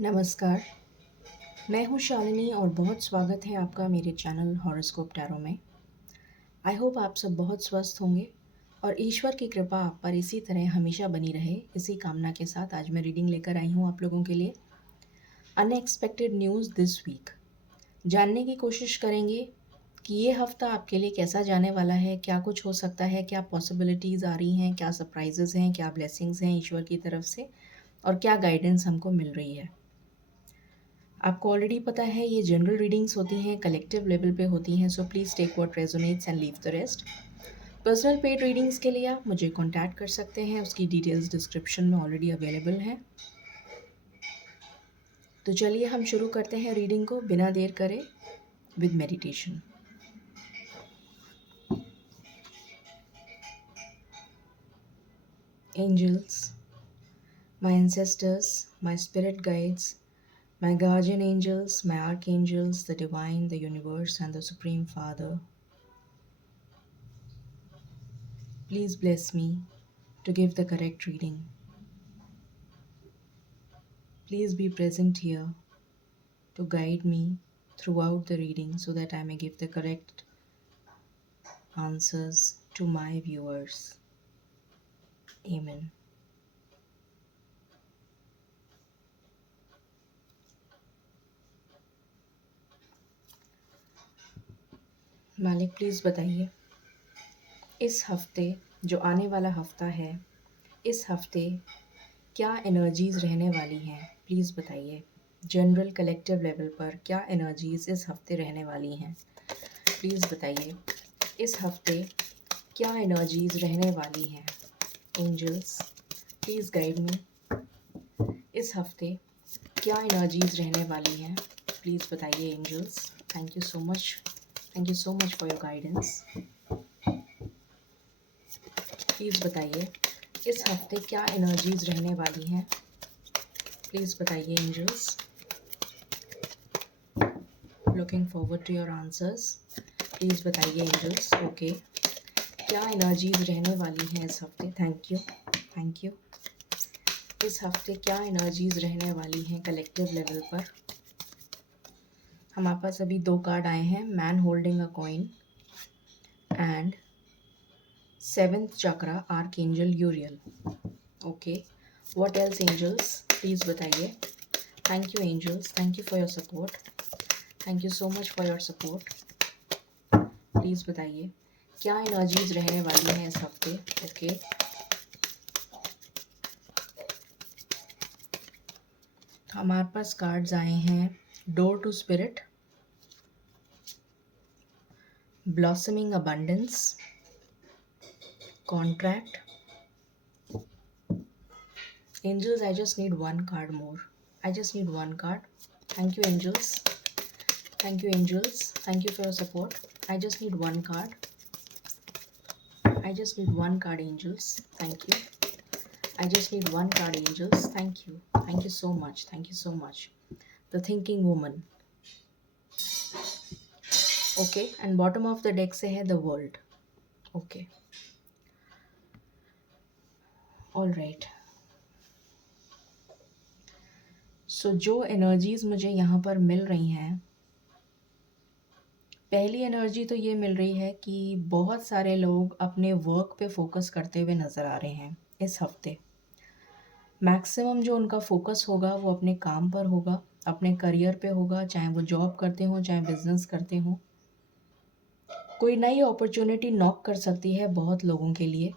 नमस्कार, मैं हूँ शालिनी और बहुत स्वागत है आपका मेरे चैनल हॉरोस्कोप टैरो में। आई होप आप सब बहुत स्वस्थ होंगे और ईश्वर की कृपा आप पर इसी तरह हमेशा बनी रहे। इसी कामना के साथ आज मैं रीडिंग लेकर आई हूँ आप लोगों के लिए। Unexpected news this week. जानने की कोशिश करेंगे कि ये हफ्ता आपके लिए कैसा जाने वाला है, क्या कुछ हो सकता है, क्या पॉसिबिलिटीज़ आ रही हैं, क्या सरप्राइजेज़ हैं, क्या ब्लेसिंग्स हैं ईश्वर की तरफ से और क्या गाइडेंस हमको मिल रही है। आपको ऑलरेडी पता है ये जनरल रीडिंग्स होती हैं, कलेक्टिव लेवल पे होती हैं, so please take what resonates and leave the rest. Personal paid readings के लिए आप मुझे कांटेक्ट कर सकते हैं, उसकी डिटेल्स डिस्क्रिप्शन में ऑलरेडी अवेलेबल हैं। तो चलिए हम शुरू करते हैं रीडिंग को बिना देर करे with meditation. Angels, my ancestors, my spirit guides, my guardian angels, my archangels, the divine, the universe, and the Supreme Father, please bless me to give the correct reading. Please be present here to guide me throughout the reading so that I may give the correct answers to my viewers. Amen. मालिक please बताइए, इस हफ्ते जो आने वाला हफ्ता है, इस हफ्ते क्या एनर्जीज़ रहने वाली हैं? प्लीज़ बताइए। जनरल कलेक्टिव लेवल पर क्या एनर्जीज़ इस हफ्ते रहने वाली हैं? प्लीज़ बताइए। इस हफ्ते क्या एनर्जीज़ रहने वाली हैं? Angels, please guide me. इस हफ्ते क्या एनर्जीज़ रहने वाली हैं? प्लीज़ बताइए angels. Thank you so much. Thank you so much for your guidance. Please बताइए, इस हफ्ते क्या एनर्जीज़ रहने वाली हैं? प्लीज़ बताइए angels. Looking forward to your answers. Please बताइए एंजल्स। ओके, क्या एनर्जीज़ रहने वाली हैं इस हफ्ते? Thank you, thank you. इस हफ्ते क्या एनर्जीज़ रहने वाली हैं कलेक्टिव लेवल पर? हमारे पास अभी 2 कार्ड आए हैं, man holding a coin and 7th chakra archangel Uriel. Okay, what else angels? Please बताइए। Thank you angels, thank you for your support, thank you so much for your support. Please बताइए क्या energies रहने वाली हैं इस हफ्ते? ओके, हमारे पास cards आए हैं, door to spirit, blossoming abundance, contract. Angels, I just need one card more. I just need one card. Thank you, angels. Thank you, angels. Thank you for your support. I just need one card. I just need one card, angels. Thank you. I just need one card, angels. Thank you. Thank you so much. Thank you so much. The thinking woman. Okay, and bottom of the deck से है the world. Okay. All right. So जो energies मुझे यहाँ पर मिल रही हैं, पहली energy तो ये मिल रही है कि बहुत सारे लोग अपने वर्क पे फोकस करते हुए नज़र आ रहे हैं इस हफ्ते। मैक्सिमम जो उनका फोकस होगा वो अपने काम पर होगा, अपने करियर पे होगा, चाहे वो जॉब करते हों, चाहे बिजनेस करते हों। कोई नई अपॉर्चुनिटी नॉक कर सकती है बहुत लोगों के लिए।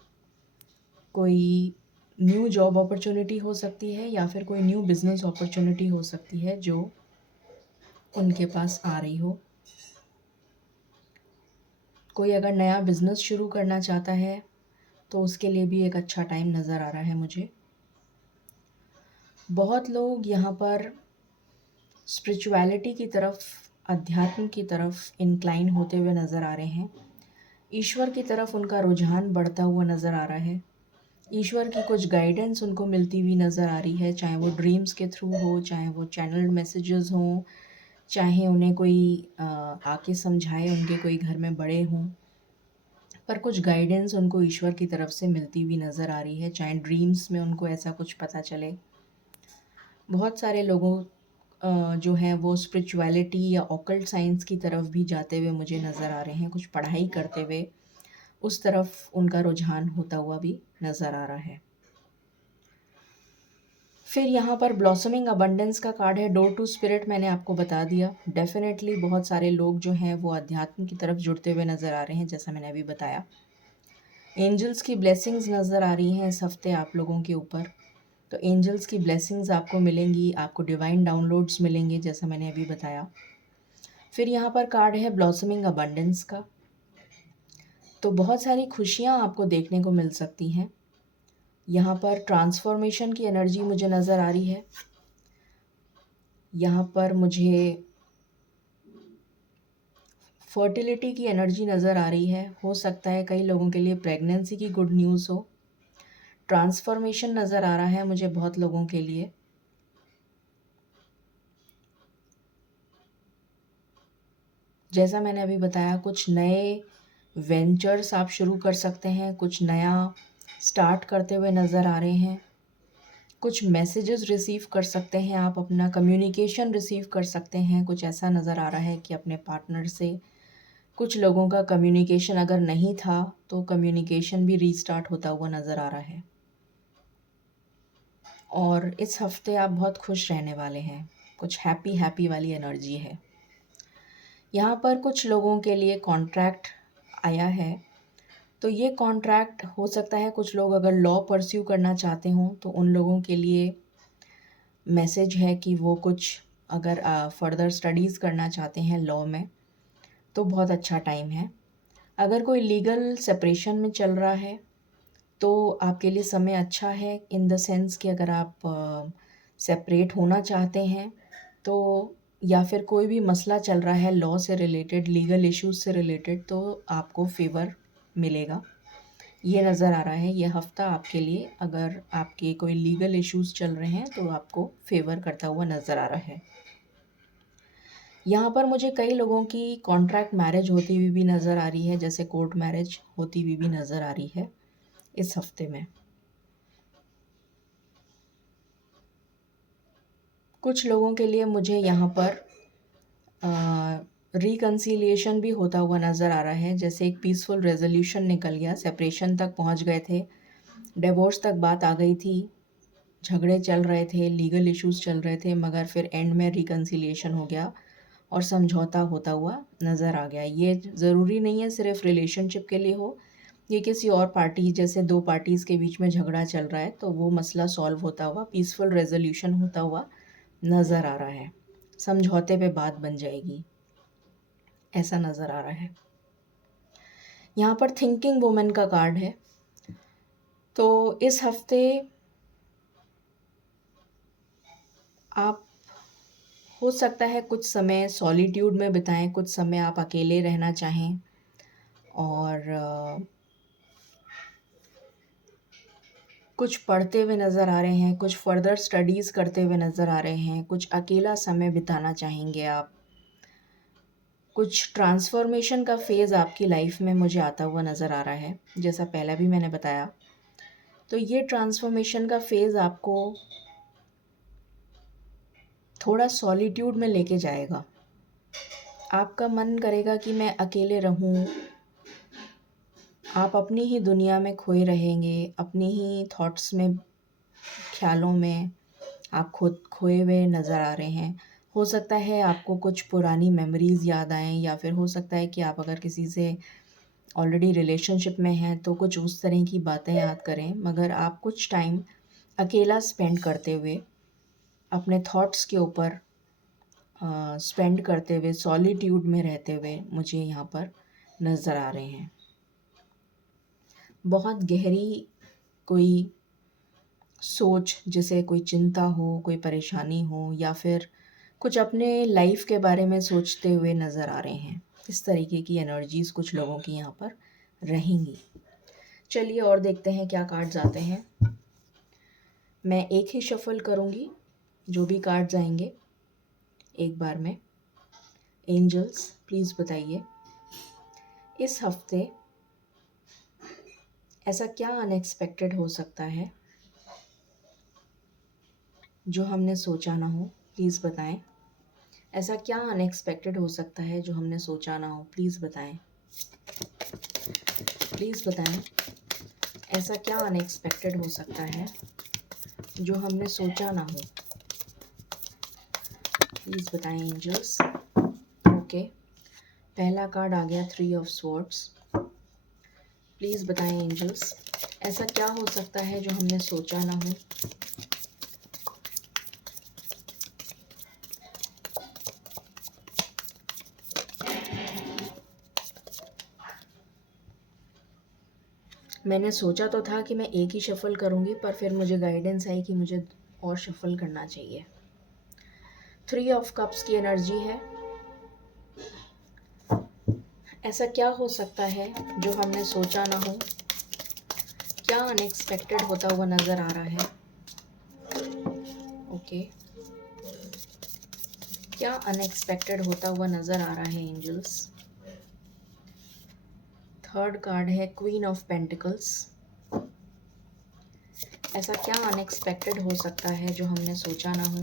कोई न्यू जॉब अपॉर्चुनिटी हो सकती है या फिर कोई न्यू बिजनेस अपॉर्चुनिटी हो सकती है जो उनके पास आ रही हो। कोई अगर नया बिजनेस शुरू करना चाहता है तो उसके लिए भी एक अच्छा टाइम नज़र आ रहा है मुझे। बहुत लोग यहाँ पर स्पिरिचुअलिटी की तरफ, अध्यात्म की तरफ इंक्लाइन होते हुए नज़र आ रहे हैं। ईश्वर की तरफ उनका रुझान बढ़ता हुआ नज़र आ रहा है। ईश्वर की कुछ गाइडेंस उनको मिलती हुई नज़र आ रही है, चाहे वो ड्रीम्स के थ्रू हो, चाहे वो चैनल्ड मैसेजेस हों, चाहे उन्हें कोई आके समझाए, उनके कोई घर में बड़े हों, पर कुछ गाइडेंस उनको ईश्वर की तरफ से मिलती हुई नज़र आ रही है, चाहे ड्रीम्स में उनको ऐसा कुछ पता चले। बहुत सारे लोगों जो हैं वो स्पिरिचुअलिटी या ऑकल्ट साइंस की तरफ भी जाते हुए मुझे नज़र आ रहे हैं, कुछ पढ़ाई करते हुए उस तरफ उनका रुझान होता हुआ भी नज़र आ रहा है। फिर यहाँ पर ब्लॉसमिंग अबंडेंस का कार्ड है, डोर टू स्पिरिट, मैंने आपको बता दिया। डेफिनेटली बहुत सारे लोग जो हैं वो अध्यात्म की तरफ जुड़ते हुए नज़र आ रहे हैं, जैसा मैंने अभी बताया। एंजल्स की ब्लेसिंग्स नज़र आ रही हैं इस हफ्ते आप लोगों के ऊपर। तो एंजल्स की ब्लेसिंग्स आपको मिलेंगी, आपको डिवाइन डाउनलोड्स मिलेंगे, जैसा मैंने अभी बताया। फिर यहाँ पर कार्ड है ब्लॉसमिंग अबंडेंस का। तो बहुत सारी खुशियाँ आपको देखने को मिल सकती हैं। यहाँ पर ट्रांसफॉर्मेशन की एनर्जी मुझे नज़र आ रही है। यहाँ पर मुझे फर्टिलिटी की एनर्जी नज़र आ रही है। हो सकता है कई लोगों के लिए प्रेगनेंसी की गुड न्यूज़ हो। ट्रांसफॉर्मेशन नज़र आ रहा है मुझे बहुत लोगों के लिए। जैसा मैंने अभी बताया, कुछ नए वेंचर्स आप शुरू कर सकते हैं, कुछ नया स्टार्ट करते हुए नज़र आ रहे हैं। कुछ मैसेजेस रिसीव कर सकते हैं आप, अपना कम्युनिकेशन रिसीव कर सकते हैं। कुछ ऐसा नज़र आ रहा है कि अपने पार्टनर से कुछ लोगों का कम्युनिकेशन अगर नहीं था तो कम्युनिकेशन भी रीस्टार्ट होता हुआ नज़र आ रहा है। और इस हफ्ते आप बहुत खुश रहने वाले हैं, कुछ हैप्पी हैप्पी वाली एनर्जी है। यहाँ पर कुछ लोगों के लिए कॉन्ट्रैक्ट आया है। तो ये कॉन्ट्रैक्ट हो सकता है, कुछ लोग अगर लॉ परस्यू करना चाहते हों तो उन लोगों के लिए मैसेज है कि वो कुछ अगर फर्दर स्टडीज़ करना चाहते हैं लॉ में तो बहुत अच्छा टाइम है। अगर कोई लीगल सेपरेशन में चल रहा है तो आपके लिए समय अच्छा है, इन द सेंस कि अगर आप सेपरेट होना चाहते हैं तो, या फिर कोई भी मसला चल रहा है लॉ से रिलेटेड, लीगल इश्यूज से रिलेटेड, तो आपको फेवर मिलेगा। ये नज़र आ रहा है ये हफ्ता आपके लिए, अगर आपके कोई लीगल इश्यूज चल रहे हैं तो आपको फेवर करता हुआ नज़र आ रहा है। यहाँ पर मुझे कई लोगों की कॉन्ट्रैक्ट मैरिज होती हुई भी नज़र आ रही है, जैसे कोर्ट मैरिज होती हुई भी नज़र आ रही है इस हफ्ते में। कुछ लोगों के लिए मुझे यहाँ पर रिकन्सिलिएशन भी होता हुआ नज़र आ रहा है, जैसे एक पीसफुल रेजोल्यूशन निकल गया, सेपरेशन तक पहुँच गए थे, डिवोर्स तक बात आ गई थी, झगड़े चल रहे थे, लीगल इश्यूज चल रहे थे, मगर फिर एंड में रिकन्सिलिएशन हो गया और समझौता होता हुआ नज़र आ गया। ये ज़रूरी नहीं है सिर्फ रिलेशनशिप के लिए हो, ये किसी और पार्टी, जैसे दो पार्टीज़ के बीच में झगड़ा चल रहा है तो वो मसला सॉल्व होता हुआ, पीसफुल रेजोल्यूशन होता हुआ नज़र आ रहा है, समझौते पे बात बन जाएगी, ऐसा नज़र आ रहा है। यहाँ पर थिंकिंग वुमेन का कार्ड है। तो इस हफ्ते आप, हो सकता है कुछ समय सॉलिट्यूड में बिताएं, कुछ समय आप अकेले रहना चाहें और कुछ पढ़ते हुए नज़र आ रहे हैं, कुछ फर्दर स्टडीज़ करते हुए नज़र आ रहे हैं, कुछ अकेला समय बिताना चाहेंगे आप। कुछ ट्रांसफॉर्मेशन का फ़ेज़ आपकी लाइफ में मुझे आता हुआ नज़र आ रहा है, जैसा पहले भी मैंने बताया। तो ये ट्रांसफॉर्मेशन का फ़ेज़ आपको थोड़ा सॉलिट्यूड में लेके जाएगा। आपका मन करेगा कि मैं अकेले रहूं, आप अपनी ही दुनिया में खोए रहेंगे, अपनी ही थॉट्स में, ख्यालों में आप खुद खोए हुए नज़र आ रहे हैं। हो सकता है आपको कुछ पुरानी मेमोरीज़ याद आएँ, या फिर हो सकता है कि आप अगर किसी से ऑलरेडी रिलेशनशिप में हैं तो कुछ उस तरह की बातें याद करें, मगर आप कुछ टाइम अकेला स्पेंड करते हुए, अपने थॉट्स के ऊपर स्पेंड करते हुए, सॉलिट्यूड में रहते हुए मुझे यहाँ पर नज़र आ रहे हैं। बहुत गहरी कोई सोच, जैसे कोई चिंता हो, कोई परेशानी हो, या फिर कुछ अपने लाइफ के बारे में सोचते हुए नज़र आ रहे हैं। इस तरीके की एनर्जीज़ कुछ लोगों की यहाँ पर रहेंगी। चलिए और देखते हैं क्या कार्ड्स आते हैं। मैं एक ही शफल करूँगी, जो भी कार्ड्स आएंगे एक बार में। एंजल्स प्लीज़ बताइए इस हफ्ते ऐसा क्या अनएक्सपेक्टेड हो सकता है जो हमने सोचा ना हो, प्लीज़ बताएं। ऐसा क्या अनएक्सपेक्टेड हो सकता है जो हमने सोचा ना हो, प्लीज़ बताएं। प्लीज़ बताएं, ऐसा क्या अनएक्सपेक्टेड हो सकता है जो हमने सोचा ना हो, प्लीज़ बताएं एंजल्स। ओके, पहला कार्ड आ गया 3 ऑफ स्वॉर्ड्स। प्लीज़ बताएं एंजल्स, ऐसा क्या हो सकता है जो हमने सोचा ना हो। मैंने सोचा तो था कि मैं एक ही शफ़ल करूँगी, पर फिर मुझे गाइडेंस आई कि मुझे और शफ़ल करना चाहिए। 3 ऑफ कप्स की एनर्जी है। ऐसा क्या हो सकता है जो हमने सोचा ना हो। क्या अनएक्सपेक्टेड होता हुआ नज़र आ रहा है। ओके, क्या अनएक्सपेक्टेड होता हुआ नज़र आ रहा है एंजल्स। थर्ड कार्ड है क्वीन ऑफ पेंटिकल्स। ऐसा क्या अनएक्सपेक्टेड हो सकता है जो हमने सोचा ना हो।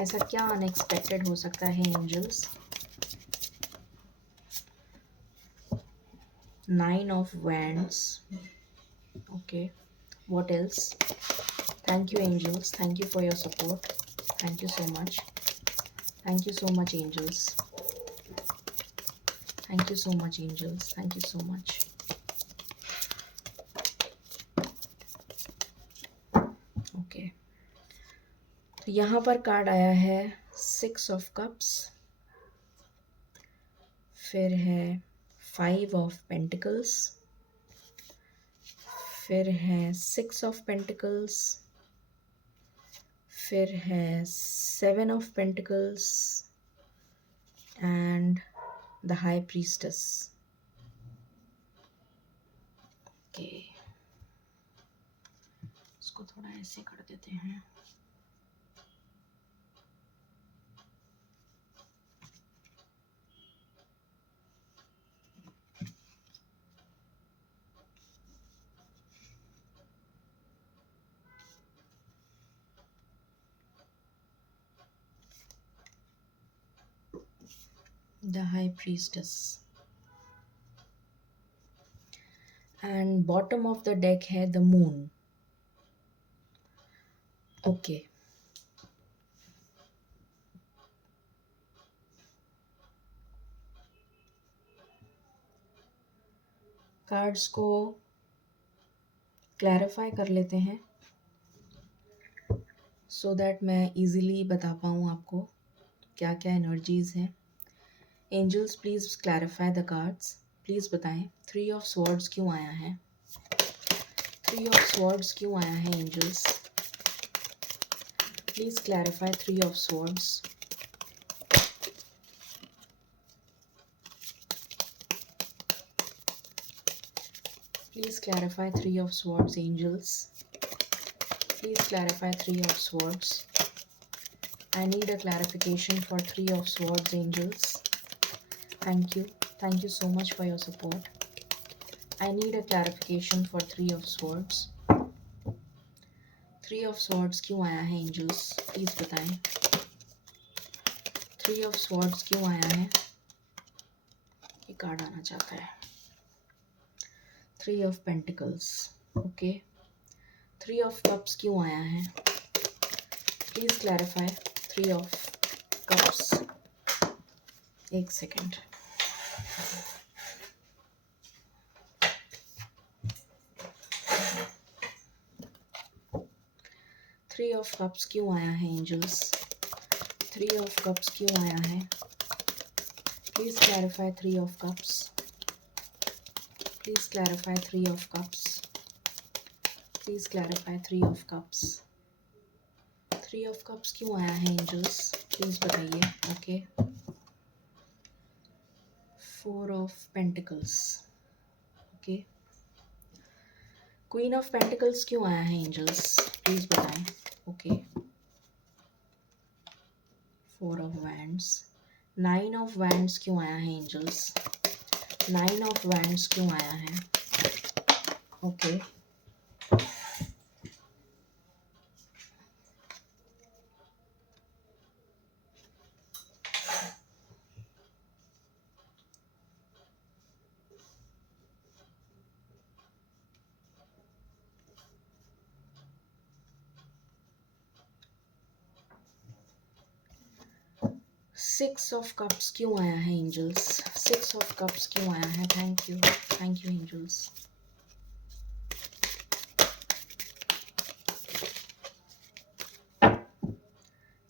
ऐसा क्या अनएक्सपेक्टेड हो सकता है angels. 9 of wands. Okay, what else? Thank you angels, thank you for your support, thank you so much, thank you so much angels, thank you so much angels, thank you so much. Okay, तो यहाँ पर card आया है 6 of cups, फिर है 5 of pentacles, फिर है 6 of pentacles, फिर है 7 of pentacles and the high priestess. Okay, इसको थोड़ा ऐसे कर देते हैं। The High Priestess and bottom of the deck है the Moon. Okay, कार्ड्स को क्लैरिफाई कर लेते हैं सो दैट मैं इजीली बता पाऊँ आपको क्या क्या एनर्जीज़ हैं। Angels please clarify the cards, please बताएं 3 ऑफ स्वॉर्ड्स क्यों आया है। 3 ऑफ स्वॉर्ड्स क्यों आया है angels, please clarify 3 of swords. Please clarify 3 of swords angels. Please clarify 3 of swords. I need a clarification for 3 of swords angels. Thank you. Thank you so much for your support. I need a clarification for 3 of swords. 3 of swords क्यों आया है angels? Please बताएं 3 of swords क्यों आया है। ये card आना चाहता है 3 of pentacles. Okay, 3 of cups क्यों आया है। Please clarify 3 of cups. एक सेकेंड। थ्री ऑफ कप्स क्यों आया है एंजल्स। 3 ऑफ कप्स क्यों आया है। Please clarify 3 of cups. Please clarify 3 of cups. Please clarify 3 of cups. 3 of cups क्यों आया है एंजल्स, प्लीज़ बताइए। Okay, 4 of pentacles. Okay, queen of pentacles क्यों आया है एंजल्स, प्लीज़ बताएं। Okay, 4 of wands. 9 of wands क्यों आया है एंजल्स। 9 ऑफ वैंड्स क्यों आया है। ओके। 6 ऑफ कप्स क्यों आया है एंजल्स? 6 ऑफ कप्स क्यों आया है? Thank you angels.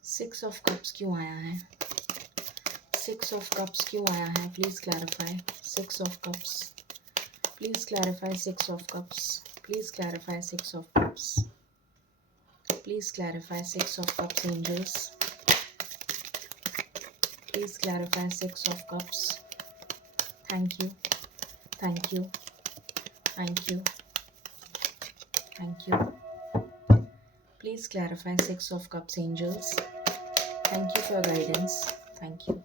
6 of cups क्यों आया है? 6 ऑफ कप्स क्यों आया है? Please clarify. 6 of cups, please clarify. 6 of cups, please clarify. 6 of cups, please clarify. 6 of cups angels, please clarify 6 of cups. Thank you, thank you, thank you, thank you. Please clarify 6 of cups angels. Thank you for your guidance. Thank you,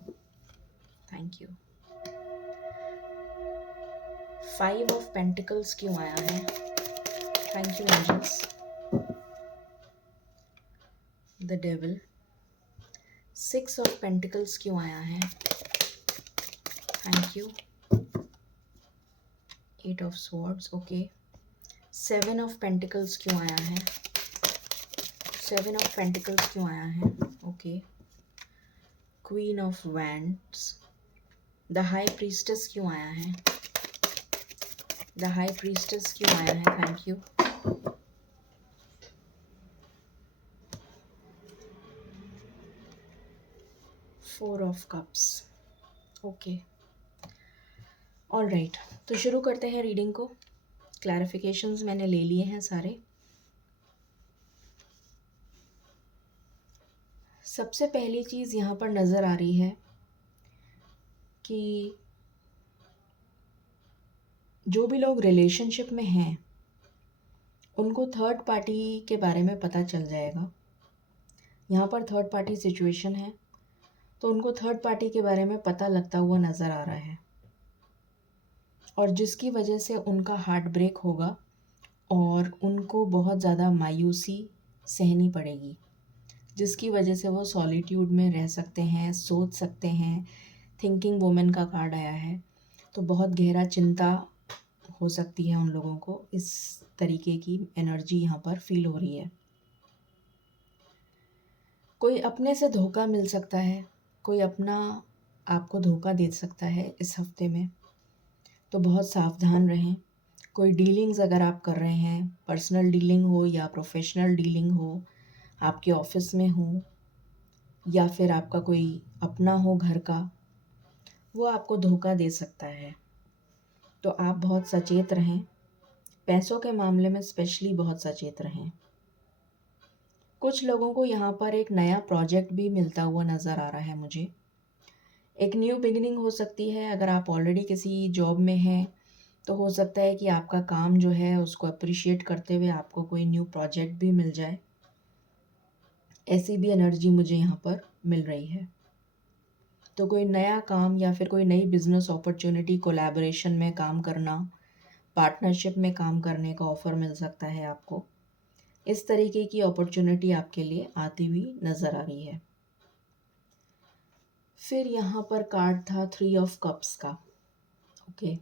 thank you. 5 of pentacles क्यों आया है? Thank you angels. The devil. 6 of pentacles क्यों आया है? Thank you. 8 of swords. Okay. 7 of pentacles क्यों आया है? 7 of pentacles क्यों आया है? Okay. Queen of wands. The high priestess क्यों आया है? The high priestess क्यों आया है? Thank you. Four of cups. Okay. All right, तो शुरू करते हैं रीडिंग को। क्लैरिफिकेशंस मैंने ले लिए हैं सारे। सबसे पहली चीज़ यहाँ पर नज़र आ रही है कि जो भी लोग रिलेशनशिप में हैं उनको थर्ड पार्टी के बारे में पता चल जाएगा। यहाँ पर थर्ड पार्टी सिचुएशन है तो उनको थर्ड पार्टी के बारे में पता लगता हुआ नज़र आ रहा है, और जिसकी वजह से उनका हार्ट ब्रेक होगा और उनको बहुत ज़्यादा मायूसी सहनी पड़ेगी, जिसकी वजह से वो सॉलिट्यूड में रह सकते हैं, सोच सकते हैं। थिंकिंग वुमेन का कार्ड आया है, तो बहुत गहरा चिंता हो सकती है उन लोगों को। इस तरीके की एनर्जी यहाँ पर फील हो रही है। कोई अपने से धोखा मिल सकता है, कोई अपना आपको धोखा दे सकता है इस हफ्ते में, तो बहुत सावधान रहें। कोई डीलिंग्स अगर आप कर रहे हैं, पर्सनल डीलिंग हो या प्रोफेशनल डीलिंग हो, आपके ऑफिस में हो या फिर आपका कोई अपना हो घर का, वो आपको धोखा दे सकता है, तो आप बहुत सचेत रहें। पैसों के मामले में स्पेशली बहुत सचेत रहें। कुछ लोगों को यहाँ पर एक नया प्रोजेक्ट भी मिलता हुआ नज़र आ रहा है मुझे। एक न्यू बिगिनिंग हो सकती है। अगर आप ऑलरेडी किसी जॉब में हैं तो हो सकता है कि आपका काम जो है उसको अप्रिशिएट करते हुए आपको कोई न्यू प्रोजेक्ट भी मिल जाए। ऐसी भी एनर्जी मुझे यहाँ पर मिल रही है। तो कोई नया काम या फिर कोई नई बिजनेस अपॉर्चुनिटी, कोलैबोरेशन में काम करना, पार्टनरशिप में काम करने का ऑफ़र मिल सकता है आपको। इस तरीके की अपॉर्चुनिटी आपके लिए आती हुई नज़र आ रही है। फिर यहाँ पर कार्ड था 3 ऑफ कप्स का। ओके,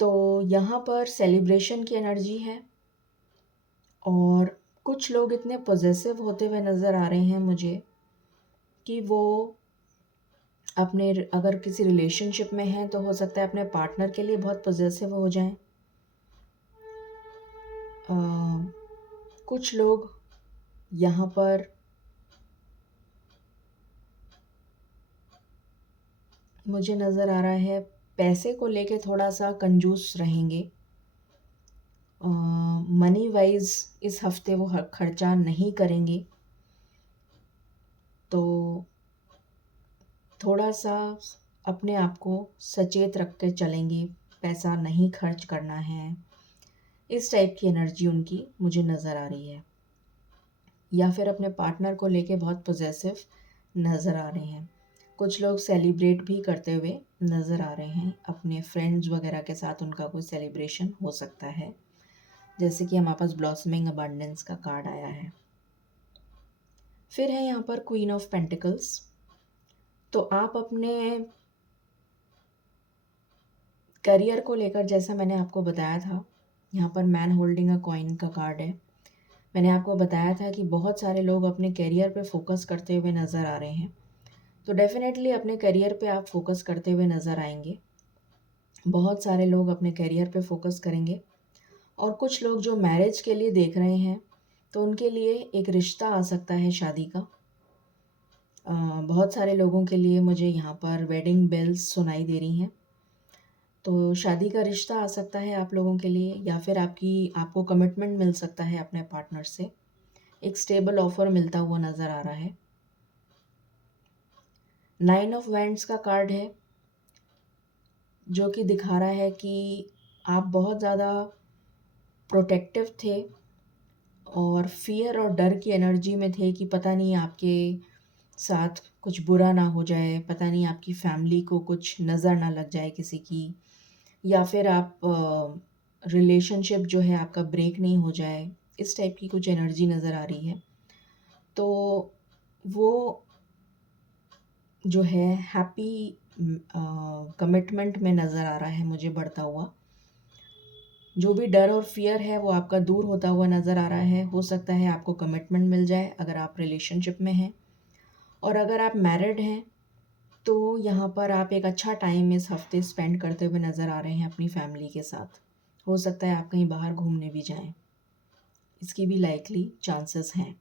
तो यहाँ पर सेलिब्रेशन की एनर्जी है, और कुछ लोग इतने पॉजेसिव होते हुए नज़र आ रहे हैं मुझे कि वो अपने, अगर किसी रिलेशनशिप में हैं तो हो सकता है अपने पार्टनर के लिए बहुत पॉजेसिव हो जाएं। कुछ लोग यहाँ पर मुझे नज़र आ रहा है पैसे को लेके थोड़ा सा कंजूस रहेंगे। मनी वाइज इस हफ्ते वो खर्चा नहीं करेंगे, तो थोड़ा सा अपने आप को सचेत रख के चलेंगे, पैसा नहीं खर्च करना है। इस टाइप की एनर्जी उनकी मुझे नज़र आ रही है। या फिर अपने पार्टनर को लेके बहुत पॉजेसिव नज़र आ रहे हैं। कुछ लोग सेलिब्रेट भी करते हुए नज़र आ रहे हैं, अपने फ्रेंड्स वगैरह के साथ उनका कोई सेलिब्रेशन हो सकता है। जैसे कि हमारे पास ब्लॉसमिंग अबंडेंस का कार्ड आया है। फिर है यहाँ पर क्वीन ऑफ पेंटिकल्स। तो आप अपने करियर को लेकर, जैसा मैंने आपको बताया था, यहाँ पर मैन होल्डिंग अ कॉइन का कार्ड है। मैंने आपको बताया था कि बहुत सारे लोग अपने करियर पे फोकस करते हुए नज़र आ रहे हैं। तो डेफिनेटली अपने करियर पे आप फोकस करते हुए नज़र आएंगे। बहुत सारे लोग अपने करियर पे फोकस करेंगे। और कुछ लोग जो मैरिज के लिए देख रहे हैं, तो उनके लिए एक रिश्ता आ सकता है शादी का। बहुत सारे लोगों के लिए मुझे यहाँ पर वेडिंग बेल्स सुनाई दे रही हैं। तो शादी का रिश्ता आ सकता है आप लोगों के लिए, या फिर आपको कमिटमेंट मिल सकता है अपने पार्टनर से। एक स्टेबल ऑफर मिलता हुआ नज़र आ रहा है। 9 ऑफ वैंड्स का कार्ड है, जो कि दिखा रहा है कि आप बहुत ज़्यादा प्रोटेक्टिव थे और फियर और डर की एनर्जी में थे कि पता नहीं आपके साथ कुछ बुरा ना हो जाए, पता नहीं आपकी फैमिली को कुछ नज़र ना लग जाए किसी की, या फिर आप रिलेशनशिप जो है आपका ब्रेक नहीं हो जाए। इस टाइप की कुछ एनर्जी नज़र आ रही है। तो वो जो है हैप्पी कमिटमेंट में नज़र आ रहा है मुझे बढ़ता हुआ। जो भी डर और फियर है वो आपका दूर होता हुआ नज़र आ रहा है। हो सकता है आपको कमिटमेंट मिल जाए अगर आप रिलेशनशिप में हैं, और अगर आप मैरिड हैं तो यहाँ पर आप एक अच्छा टाइम इस हफ्ते स्पेंड करते हुए नज़र आ रहे हैं अपनी फैमिली के साथ। हो सकता है आप कहीं बाहर घूमने भी जाएं, इसकी भी लाइकली चांसेस हैं।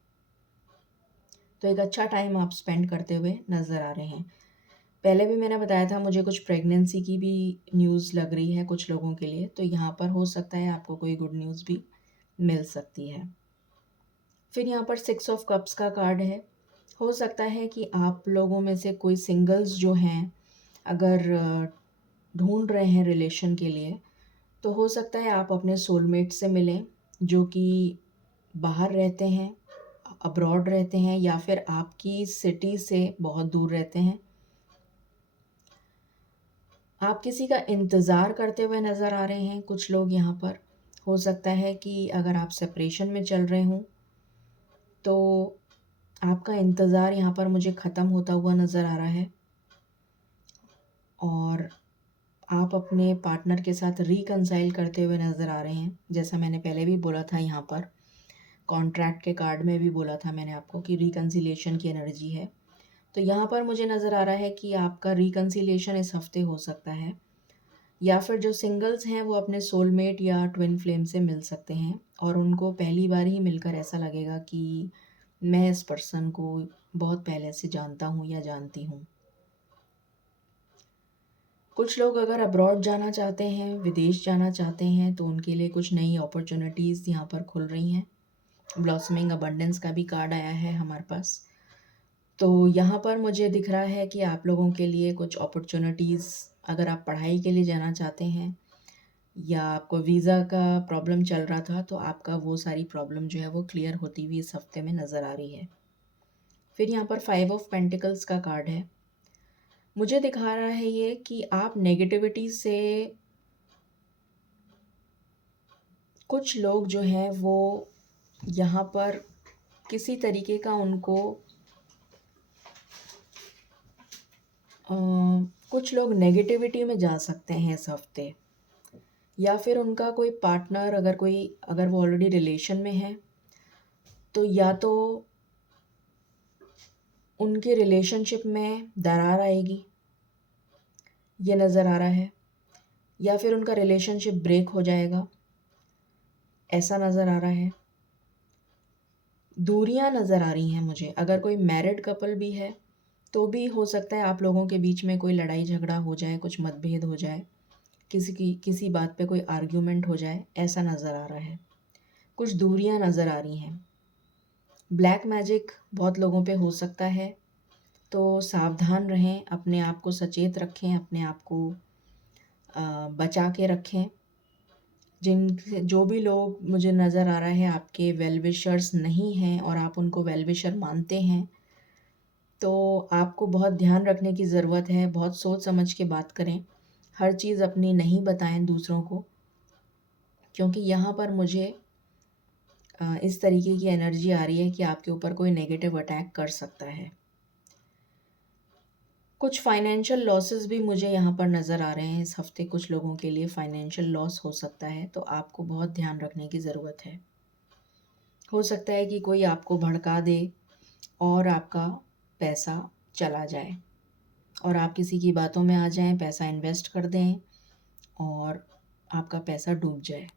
तो एक अच्छा टाइम आप स्पेंड करते हुए नज़र आ रहे हैं। पहले भी मैंने बताया था मुझे कुछ प्रेगनेंसी की भी न्यूज़ लग रही है कुछ लोगों के लिए, तो यहाँ पर हो सकता है आपको कोई गुड न्यूज़ भी मिल सकती है। फिर यहाँ पर 6 ऑफ कप्स का कार्ड है। हो सकता है कि आप लोगों में से कोई सिंगल्स जो हैं, अगर ढूंढ रहे हैं रिलेशन के लिए, तो हो सकता है आप अपने सोलमेट से मिलें, जो कि बाहर रहते हैं, अब्रॉड रहते हैं, या फिर आपकी सिटी से बहुत दूर रहते हैं। आप किसी का इंतज़ार करते हुए नज़र आ रहे हैं कुछ लोग यहाँ पर। हो सकता है कि अगर आप सेपरेशन में चल रहे हों तो आपका इंतज़ार यहाँ पर मुझे ख़त्म होता हुआ नज़र आ रहा है, और आप अपने पार्टनर के साथ रिकंसाइल करते हुए नज़र आ रहे हैं। जैसा मैंने पहले भी बोला था, यहाँ पर कॉन्ट्रैक्ट के कार्ड में भी बोला था मैंने आपको कि रिकंसिलिएशन की एनर्जी है। तो यहाँ पर मुझे नज़र आ रहा है कि आपका रिकंसिलिएशन इस हफ्ते हो सकता है, या फिर जो सिंगल्स हैं वो अपने सोलमेट या ट्विन फ्लेम से मिल सकते हैं, और उनको पहली बार ही मिलकर ऐसा लगेगा कि मैं इस पर्सन को बहुत पहले से जानता हूँ या जानती हूँ। कुछ लोग अगर अब्रॉड जाना चाहते हैं, विदेश जाना चाहते हैं, तो उनके लिए कुछ नई अपॉर्चुनिटीज़ यहाँ पर खुल रही हैं। ब्लॉसमिंग अबंडेंस का भी कार्ड आया है हमारे पास। तो यहाँ पर मुझे दिख रहा है कि आप लोगों के लिए कुछ अपॉर्चुनिटीज़, अगर आप पढ़ाई के लिए जाना चाहते हैं या आपको वीज़ा का प्रॉब्लम चल रहा था, तो आपका वो सारी प्रॉब्लम जो है वो क्लियर होती हुई इस हफ्ते में नज़र आ रही है। फिर यहाँ पर 5 ऑफ पेंटिकल्स का कार्ड है। मुझे दिखा रहा है ये कि आप नेगेटिविटी से, कुछ लोग जो हैं वो यहाँ पर किसी तरीके का उनको कुछ लोग नेगेटिविटी में जा सकते हैं इस हफ्ते, या फिर उनका कोई पार्टनर, अगर वो ऑलरेडी रिलेशन में है तो या तो उनके रिलेशनशिप में दरार आएगी, ये नज़र आ रहा है, या फिर उनका रिलेशनशिप ब्रेक हो जाएगा, ऐसा नज़र आ रहा है। दूरियां नज़र आ रही हैं मुझे। अगर कोई मैरिड कपल भी है तो भी हो सकता है आप लोगों के बीच में कोई लड़ाई झगड़ा हो जाए, कुछ मतभेद हो जाए, किसी बात पे कोई आर्ग्यूमेंट हो जाए, ऐसा नज़र आ रहा है। कुछ दूरियां नज़र आ रही हैं। ब्लैक मैजिक बहुत लोगों पे हो सकता है, तो सावधान रहें, अपने आप को सचेत रखें, अपने आप को बचा के रखें। जो भी लोग मुझे नज़र आ रहा है आपके वेल विशर्स नहीं हैं और आप उनको वेल विशर मानते हैं, तो आपको बहुत ध्यान रखने की ज़रूरत है। बहुत सोच समझ के बात करें, हर चीज़ अपनी नहीं बताएं दूसरों को, क्योंकि यहाँ पर मुझे इस तरीके की एनर्जी आ रही है कि आपके ऊपर कोई नेगेटिव अटैक कर सकता है। कुछ फाइनेंशियल लॉसेस भी मुझे यहाँ पर नज़र आ रहे हैं इस हफ्ते। कुछ लोगों के लिए फाइनेंशियल लॉस हो सकता है, तो आपको बहुत ध्यान रखने की ज़रूरत है। हो सकता है कि कोई आपको भड़का दे और आपका पैसा चला जाए और आप किसी की बातों में आ जाएं, पैसा इन्वेस्ट कर दें और आपका पैसा डूब जाए।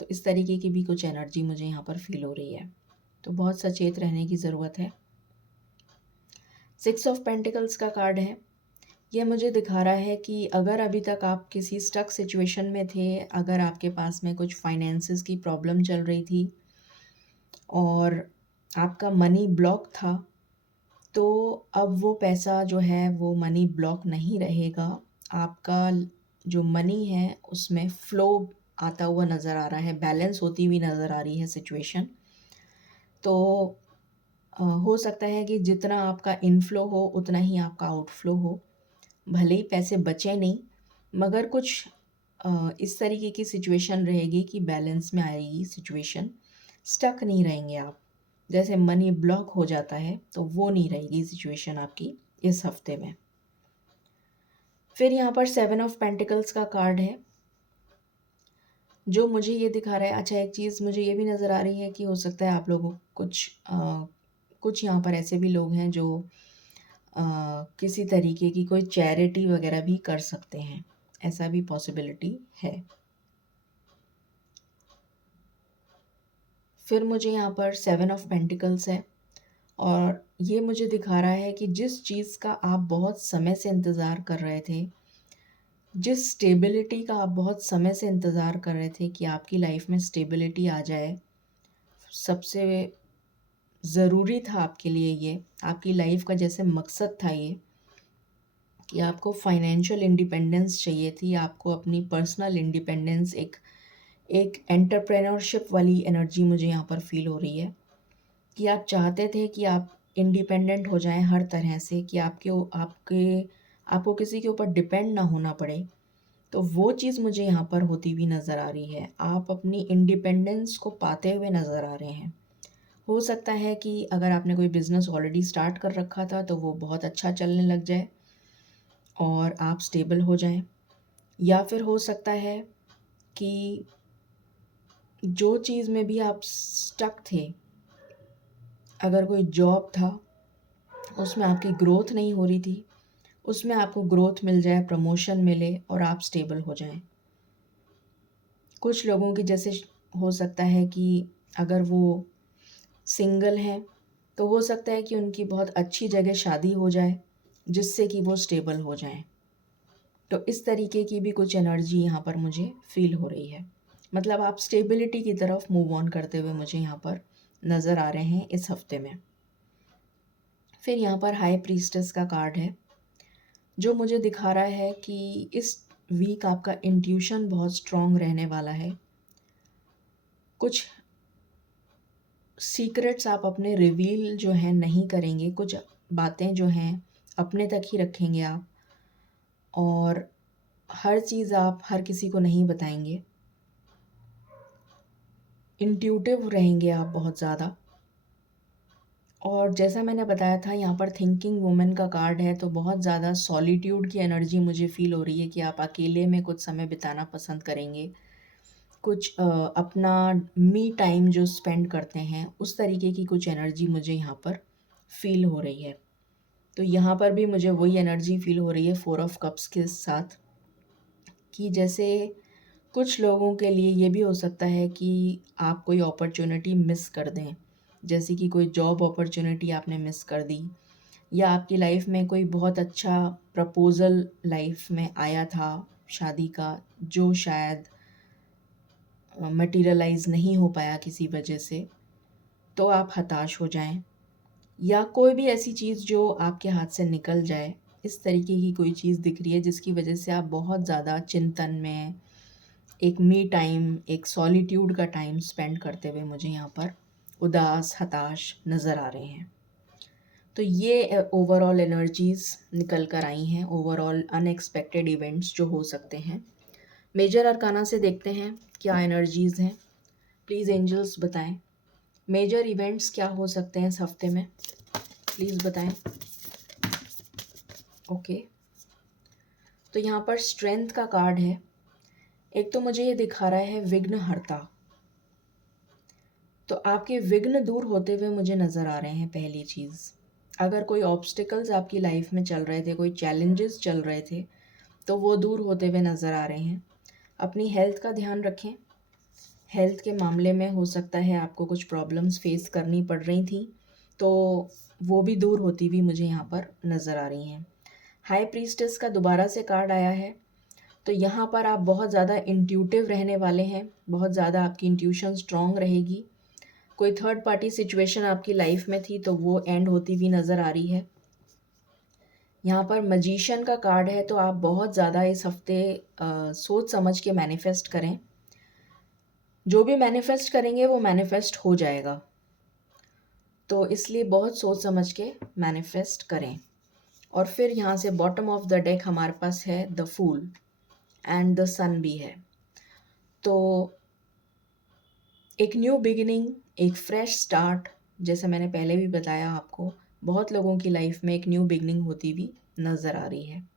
तो इस तरीके की भी कुछ एनर्जी मुझे यहाँ पर फील हो रही है, तो बहुत सचेत रहने की ज़रूरत है। 6 ऑफ पेंटिकल्स का कार्ड है। ये मुझे दिखा रहा है कि अगर अभी तक आप किसी स्टक सिचुएशन में थे, अगर आपके पास में कुछ फाइनेंसेस की प्रॉब्लम चल रही थी और आपका मनी ब्लॉक था, तो अब वो पैसा जो है वो मनी ब्लॉक नहीं रहेगा। आपका जो मनी है उसमें फ़्लो आता हुआ नज़र आ रहा है, बैलेंस होती हुई नज़र आ रही है सिचुएशन। तो हो सकता है कि जितना आपका इनफ्लो हो उतना ही आपका आउटफ्लो हो। भले ही पैसे बचे नहीं, मगर कुछ इस तरीके की सिचुएशन रहेगी कि बैलेंस में आएगी सिचुएशन, स्टक नहीं रहेंगे आप। जैसे मनी ब्लॉक हो जाता है तो वो नहीं रहेगी सिचुएशन आपकी इस हफ्ते में। फिर यहाँ पर 7 ऑफ पेंटिकल्स का कार्ड है, जो मुझे ये दिखा रहा है। अच्छा, एक चीज़ मुझे ये भी नज़र आ रही है कि हो सकता है आप लोगों कुछ यहाँ पर ऐसे भी लोग हैं जो किसी तरीके की कोई चैरिटी वगैरह भी कर सकते हैं, ऐसा भी पॉसिबिलिटी है। फिर मुझे यहाँ पर 7 ऑफ पेंटिकल्स है और ये मुझे दिखा रहा है कि जिस चीज़ का आप बहुत समय से इंतज़ार कर रहे थे, जिस स्टेबिलिटी का आप बहुत समय से इंतज़ार कर रहे थे कि आपकी लाइफ में स्टेबिलिटी आ जाए, सबसे ज़रूरी था आपके लिए ये, आपकी लाइफ का जैसे मकसद था ये, कि आपको फाइनेंशियल इंडिपेंडेंस चाहिए थी, आपको अपनी पर्सनल इंडिपेंडेंस, एक एंटरप्रेन्योरशिप वाली एनर्जी मुझे यहाँ पर फील हो रही है कि आप चाहते थे कि आप इंडिपेंडेंट हो जाएं हर तरह से, कि आपको किसी के ऊपर डिपेंड ना होना पड़े। तो वो चीज़ मुझे यहाँ पर होती हुई नज़र आ रही है। आप अपनी इंडिपेंडेंस को पाते हुए नज़र आ रहे हैं। हो सकता है कि अगर आपने कोई बिज़नेस ऑलरेडी स्टार्ट कर रखा था तो वो बहुत अच्छा चलने लग जाए और आप स्टेबल हो जाएं, या फिर हो सकता है कि जो चीज़ में भी आप स्टक थे, अगर कोई जॉब था उसमें आपकी ग्रोथ नहीं हो रही थी, उसमें आपको ग्रोथ मिल जाए, प्रमोशन मिले और आप स्टेबल हो जाएं। कुछ लोगों की जैसे हो सकता है कि अगर वो सिंगल हैं तो हो सकता है कि उनकी बहुत अच्छी जगह शादी हो जाए जिससे कि वो स्टेबल हो जाएं। तो इस तरीके की भी कुछ एनर्जी यहाँ पर मुझे फील हो रही है। मतलब आप स्टेबिलिटी की तरफ मूव ऑन करते हुए मुझे यहाँ पर नज़र आ रहे हैं इस हफ्ते में। फिर यहाँ पर हाई प्रीस्टेस का कार्ड है, जो मुझे दिखा रहा है कि इस वीक आपका इंट्यूशन बहुत स्ट्रॉन्ग रहने वाला है। कुछ सीक्रेट्स आप अपने रिवील जो हैं नहीं करेंगे, कुछ बातें जो हैं अपने तक ही रखेंगे आप, और हर चीज़ आप हर किसी को नहीं बताएंगे। इंट्यूटिव रहेंगे आप बहुत ज़्यादा। और जैसा मैंने बताया था, यहाँ पर थिंकिंग वुमेन का कार्ड है, तो बहुत ज़्यादा सॉलिट्यूड की एनर्जी मुझे फील हो रही है कि आप अकेले में कुछ समय बिताना पसंद करेंगे। कुछ अपना मी टाइम जो स्पेंड करते हैं उस तरीके की कुछ एनर्जी मुझे यहाँ पर फील हो रही है। तो यहाँ पर भी मुझे वही एनर्जी फील हो रही है 4 ऑफ कप्स के साथ, कि जैसे कुछ लोगों के लिए ये भी हो सकता है कि आप कोई अपॉर्चुनिटी मिस कर दें, जैसे कि कोई जॉब अपॉर्चुनिटी आपने मिस कर दी, या आपकी लाइफ में कोई बहुत अच्छा प्रपोज़ल लाइफ में आया था शादी का, जो शायद मटीरियलाइज़ नहीं हो पाया किसी वजह से, तो आप हताश हो जाएं, या कोई भी ऐसी चीज़ जो आपके हाथ से निकल जाए। इस तरीके की कोई चीज़ दिख रही है जिसकी वजह से आप बहुत ज़्यादा चिंतन में, एक मी टाइम, एक सॉलिट्यूड का टाइम स्पेंड करते हुए मुझे यहाँ पर उदास, हताश नज़र आ रहे हैं। तो ये ओवरऑल एनर्जीज़ निकल कर आई हैं, ओवरऑल अनएक्सपेक्टेड इवेंट्स जो हो सकते हैं। मेजर अरकाना से देखते हैं क्या एनर्जीज़ हैं। प्लीज़ एंजल्स बताएं मेजर इवेंट्स क्या हो सकते हैं इस हफ्ते में, प्लीज़ बताएं। ओके, तो यहाँ पर स्ट्रेंथ का कार्ड है। एक तो मुझे ये दिखा रहा है विघ्नहर्ता, तो आपके विघ्न दूर होते हुए मुझे नज़र आ रहे हैं। पहली चीज़, अगर कोई ऑब्स्टिकल्स आपकी लाइफ में चल रहे थे, कोई चैलेंजेस चल रहे थे, तो वो दूर होते हुए नज़र आ रहे हैं। अपनी हेल्थ का ध्यान रखें। हेल्थ के मामले में हो सकता है आपको कुछ प्रॉब्लम्स फेस करनी पड़ रही थी, तो वो भी दूर होती हुई मुझे यहाँ पर नज़र आ रही हैं। हाई प्रीस्टेस का दोबारा से कार्ड आया है, तो यहाँ पर आप बहुत ज़्यादा इंट्यूटिव रहने वाले हैं, बहुत ज़्यादा आपकी इंट्यूशन स्ट्रॉन्ग रहेगी। कोई थर्ड पार्टी सिचुएशन आपकी लाइफ में थी, तो वो एंड होती हुई नज़र आ रही है। यहाँ पर मजीशियन का कार्ड है, तो आप बहुत ज़्यादा इस हफ्ते सोच समझ के मैनिफेस्ट करें। जो भी मैनिफेस्ट करेंगे वो मैनिफेस्ट हो जाएगा, तो इसलिए बहुत सोच समझ के मैनिफेस्ट करें। और फिर यहाँ से बॉटम ऑफ द डेक हमारे पास है द फूल एंड द सन भी है। तो एक न्यू बिगिनिंग, एक फ्रेश स्टार्ट, जैसे मैंने पहले भी बताया आपको, बहुत लोगों की लाइफ में एक न्यू बिगिनिंग होती भी नज़र आ रही है।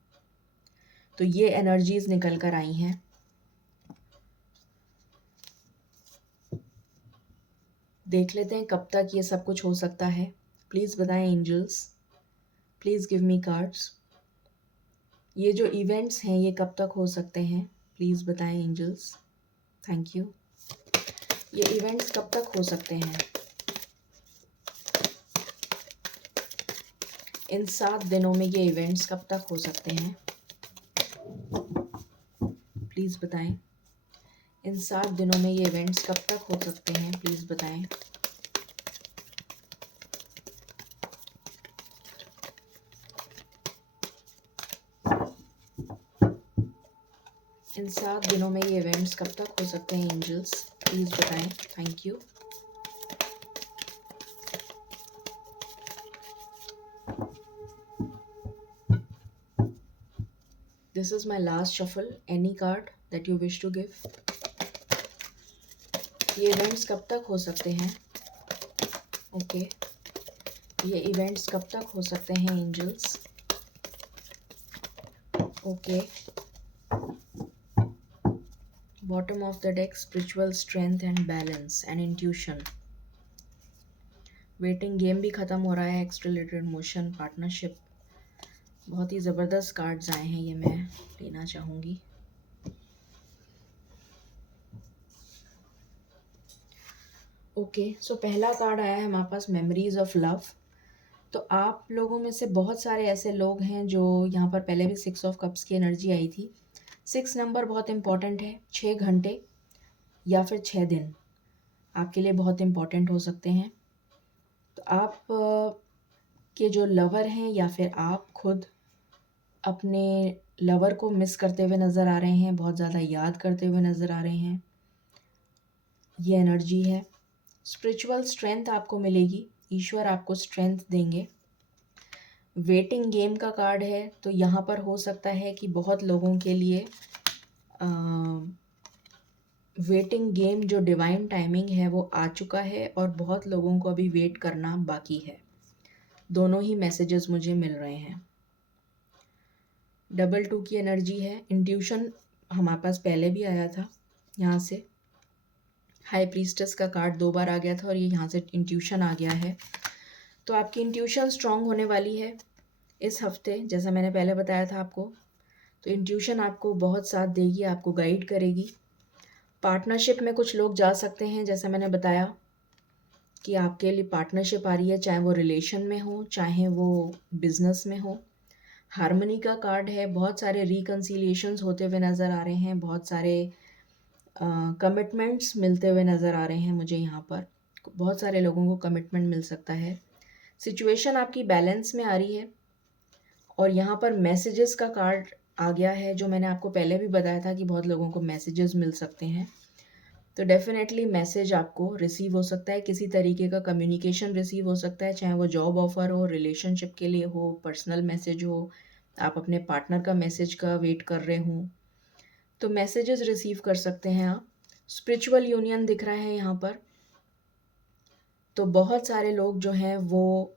तो ये एनर्जीज निकल कर आई हैं। देख लेते हैं कब तक ये सब कुछ हो सकता है। प्लीज़ बताएं angels, please give me cards. ये जो इवेंट्स हैं ये कब तक हो सकते हैं, प्लीज़ बताएं एंजल्स। Thank you. ये इवेंट्स कब तक हो सकते हैं? इन 7 दिनों में ये इवेंट्स कब तक हो सकते हैं, प्लीज़ बताएं। इन 7 दिनों में ये इवेंट्स कब तक हो सकते हैं, प्लीज़ बताएं। इन 7 दिनों में ये इवेंट्स कब तक हो सकते हैं एंजल्स, प्लीज़ बताएं। Thank you. This is my last shuffle. Any card that you wish to give? ये इवेंट्स कब तक हो सकते हैं? ओके, ये इवेंट्स कब तक हो सकते हैं angels? Okay, bottom of the deck spiritual strength and balance and intuition. Waiting game भी ख़त्म हो रहा है, एक्सट्रेलेटेड मोशन, पार्टनरशिप। बहुत ही ज़बरदस्त कार्ड्स आए हैं, ये मैं लेना चाहूँगी। ओके, सो पहला कार्ड आया है हमारे पास मेमोरीज ऑफ लव। तो आप लोगों में से बहुत सारे ऐसे लोग हैं जो यहाँ पर पहले भी 6 ऑफ कप्स की एनर्जी आई थी। 6 नंबर बहुत इम्पॉर्टेंट है। 6 घंटे या फिर 6 दिन आपके लिए बहुत इम्पॉर्टेंट हो सकते हैं। तो आप के जो लवर हैं या फिर आप खुद अपने लवर को मिस करते हुए नज़र आ रहे हैं, बहुत ज़्यादा याद करते हुए नज़र आ रहे हैं, ये एनर्जी है। स्पिरिचुअल स्ट्रेंथ आपको मिलेगी, ईश्वर आपको स्ट्रेंथ देंगे। वेटिंग गेम का कार्ड है, तो यहाँ पर हो सकता है कि बहुत लोगों के लिए वेटिंग गेम जो डिवाइन टाइमिंग है वो आ चुका है और बहुत लोगों को अभी वेट करना बाकी है। दोनों ही मैसेजेस मुझे मिल रहे हैं। डबल 2 की एनर्जी है। इंट्यूशन हमारे पास पहले भी आया था, यहाँ से हाई प्रीस्टेस का कार्ड 2 बार आ गया था और ये यहाँ से इंट्यूशन आ गया है। तो आपकी इंट्यूशन स्ट्रांग होने वाली है इस हफ्ते, जैसा मैंने पहले बताया था आपको। तो इंट्यूशन आपको बहुत साथ देगी, आपको गाइड करेगी। पार्टनरशिप में कुछ लोग जा सकते हैं, जैसा मैंने बताया कि आपके लिए पार्टनरशिप आ रही है, चाहे वो रिलेशन में हो चाहे वो बिजनेस में हो। हार्मनी का कार्ड है, बहुत सारे रिकन्सिलिएशंस होते हुए नज़र आ रहे हैं, बहुत सारे कमिटमेंट्स मिलते हुए नज़र आ रहे हैं मुझे यहाँ पर। बहुत सारे लोगों को कमिटमेंट मिल सकता है। सिचुएशन आपकी बैलेंस में आ रही है। और यहाँ पर मैसेजेस का कार्ड आ गया है, जो मैंने आपको पहले भी बताया था कि बहुत लोगों को मैसेजेस मिल सकते हैं। तो डेफिनेटली मैसेज आपको रिसीव हो सकता है, किसी तरीके का कम्युनिकेशन रिसीव हो सकता है, चाहे वो जॉब ऑफर हो, रिलेशनशिप के लिए हो, पर्सनल मैसेज हो, आप अपने पार्टनर का मैसेज का वेट कर रहे हों, तो मैसेजेस रिसीव कर सकते हैं आप। स्पिरिचुअल यूनियन दिख रहा है यहाँ पर। तो बहुत सारे लोग जो हैं वो,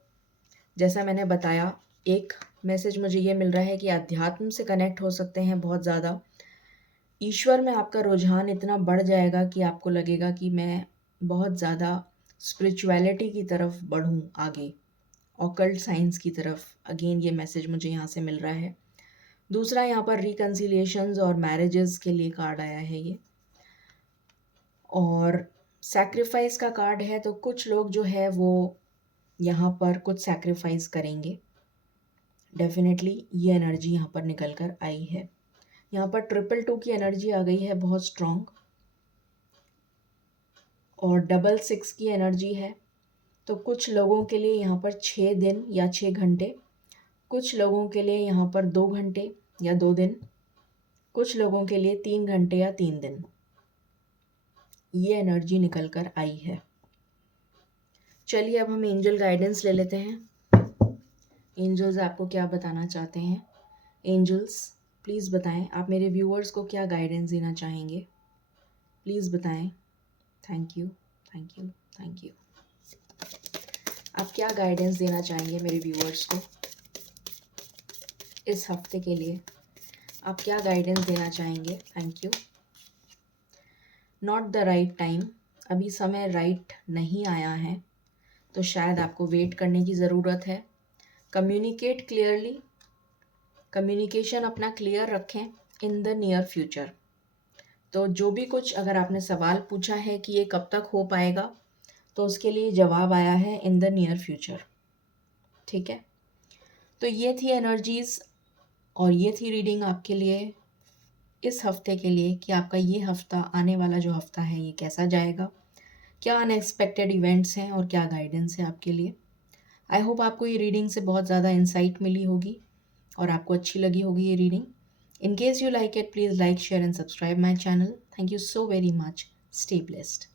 जैसा मैंने बताया, एक मैसेज मुझे ये मिल रहा है कि अध्यात्म से कनेक्ट हो सकते हैं बहुत ज़्यादा। ईश्वर में आपका रुझान इतना बढ़ जाएगा कि आपको लगेगा कि मैं बहुत ज़्यादा स्पिरिचुअलिटी की तरफ बढ़ूँ आगे, ऑकल्ट साइंस की तरफ। अगेन ये मैसेज मुझे यहाँ से मिल रहा है। दूसरा, यहाँ पर रिकन्सिलिएशंस और मैरिजेस के लिए कार्ड आया है ये, और सैक्रिफाइस का कार्ड है। तो कुछ लोग जो है वो यहाँ पर कुछ सैक्रिफाइस करेंगे। डेफिनेटली ये एनर्जी यहाँ पर निकल कर आई है। यहाँ पर 222 की एनर्जी आ गई है, बहुत स्ट्रॉन्ग, और 666 की एनर्जी है। तो कुछ लोगों के लिए यहाँ पर 6 दिन या 6 घंटे, कुछ लोगों के लिए यहाँ पर 2 घंटे या 2 दिन, कुछ लोगों के लिए 3 घंटे या 3 दिन, ये एनर्जी निकल कर आई है। चलिए अब हम एंजल गाइडेंस ले लेते हैं। एंजल्स आपको क्या बताना चाहते हैं? एंजल्स प्लीज़ बताएं, आप मेरे व्यूअर्स को क्या गाइडेंस देना चाहेंगे? प्लीज़ बताएं। Thank you, thank you, thank you. आप क्या गाइडेंस देना चाहेंगे मेरे व्यूअर्स को इस हफ्ते के लिए? आप क्या गाइडेंस देना चाहेंगे? Thank you. Not the right time, अभी समय राइट नहीं आया है, तो शायद आपको वेट करने की ज़रूरत है। कम्युनिकेट क्लियरली, कम्युनिकेशन अपना क्लियर रखें इन द नियर फ्यूचर। तो जो भी कुछ अगर आपने सवाल पूछा है कि ये कब तक हो पाएगा, तो उसके लिए जवाब आया है इन द नियर फ्यूचर। ठीक है, तो ये थी एनर्जीज़ और ये थी रीडिंग आपके लिए इस हफ्ते के लिए, कि आपका ये हफ्ता, आने वाला जो हफ्ता है, ये कैसा जाएगा, क्या अनएक्सपेक्टेड इवेंट्स हैं और क्या गाइडेंस है आपके लिए। आई होप आपको ये रीडिंग से बहुत ज़्यादा इंसाइट मिली होगी और आपको अच्छी लगी होगी ये reading. In case you like it, please like, share and subscribe my channel. Thank you so very much. Stay blessed.